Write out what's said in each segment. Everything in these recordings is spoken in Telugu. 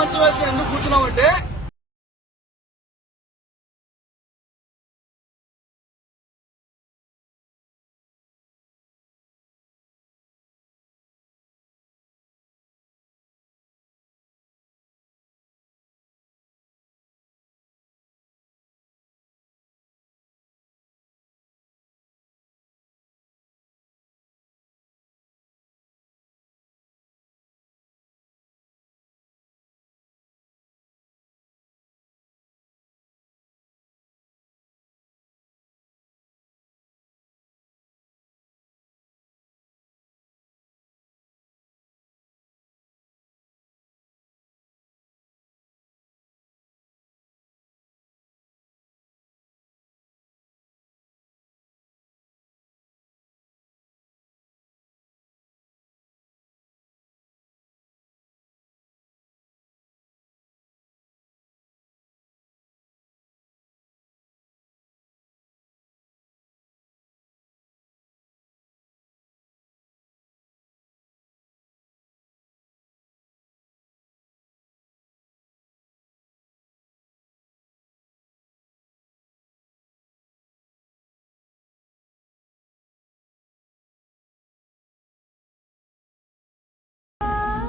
మంచం వేసుకుని ఎందుకు కూర్చున్నామంటే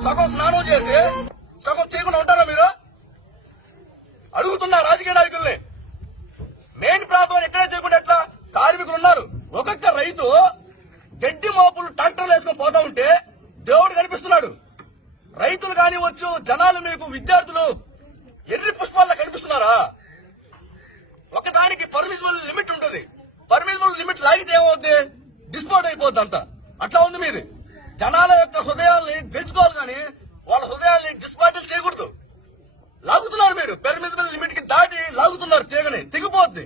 సగం స్నానం చేసి సగం చేయకుండా ఉంటారా మీరు? అడుగుతున్నా రాజకీయ నాయకుల్ని. మెయిన్ ప్రాంతం ఎక్కడే చేయకుండా ఎట్లా? కార్మికులు ఉన్నారు. ఒక్కొక్క రైతు గడ్డి మోపులు ట్రాక్టర్లు వేసుకొని పోతా ఉంటే దేవుడు కనిపిస్తున్నాడు. రైతులు కానివచ్చు, జనాలు మీకు విద్యార్థులు ఎర్రి పుష్పాల్లో కనిపిస్తున్నారా? ఒకదానికి పర్మిసిబుల్ లిమిట్ ఉంటుంది. పర్మిసిబుల్ లిమిట్ లాగితే ఏమవుద్ది? డిస్పోర్ట్ అయిపోద్ది అంతా. అట్లా ఉంది మీది. జనాల యొక్క హృదయాల్ని గెలుచుకోవాలి కానీ వాళ్ళ హృదయాల్ని డిస్పాటిల్ చేయకూడదు. లాగుతున్నారు మీరు. పెర్మిసిబుల్ లిమిట్ కి దాటి లాగుతున్నారు. తీగని తెగిపోద్ది.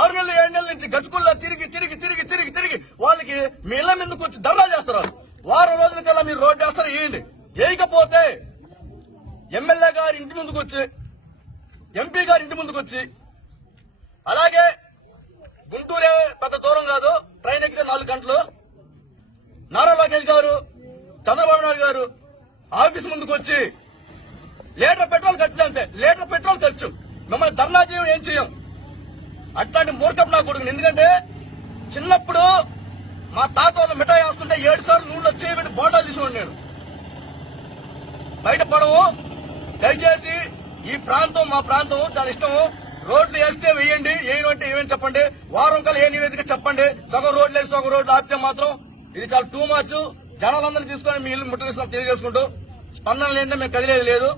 6 నెలలు 7 నెలల నుంచి గచ్చుకుల్లా తిరిగి తిరిగి తిరిగి తిరిగి తిరిగి వాళ్ళకి మీ ఇళ్ల మీదకి వచ్చి ధర్నా చేస్తారు. వారం రోజుల కల్లా మీరు రోడ్డు వేస్తారు. వేయండి. వేయకపోతే ఎమ్మెల్యే గారి ఇంటి ముందుకు వచ్చి, ఎంపీ గారి ఇంటి ముందుకు వచ్చి, అలాగే గుంటూరే పెద్ద దూరం కాదు, ట్రైన్ ఎక్కితే 4 గంటలు, నారా లోకేష్ గారు, చంద్రబాబు నాయుడు గారు ఆఫీస్ ముందుకు వచ్చి లీటర్ పెట్రోల్ ఖర్చు అంతే. లీటర్ పెట్రోల్ ఖర్చు. మిమ్మల్ని ధర్నా చేయం, ఏం చేయం. అట్లాంటి మూర్ఖపు నా కొడుకుని. ఎందుకంటే చిన్నప్పుడు మా తాత వాళ్ళు మిఠాయి వేస్తుంటే 7 సార్లు నూనెలో చేయబెట్టి బోండాలు తీసుకోండి. నేను బయట పడవు. దయచేసి ఈ ప్రాంతం మా ప్రాంతం చాలా ఇష్టము. రోడ్లు వేస్తే వేయండి, ఏమంటే ఏమని చెప్పండి. వారం కల్లా ఏ నివేదిక చెప్పండి. సగం రోడ్లు వేసి సగం రోడ్లు ఆపితే మాత్రం ఇది చాలా టూ మచ్. జనాలందరినీ తీసుకొని మీ ఇల్లు ముట్టడిస్తాం తెలియజేసుకుంటూ. స్పందన లేదంటే మేము కదిలేదు లేదు.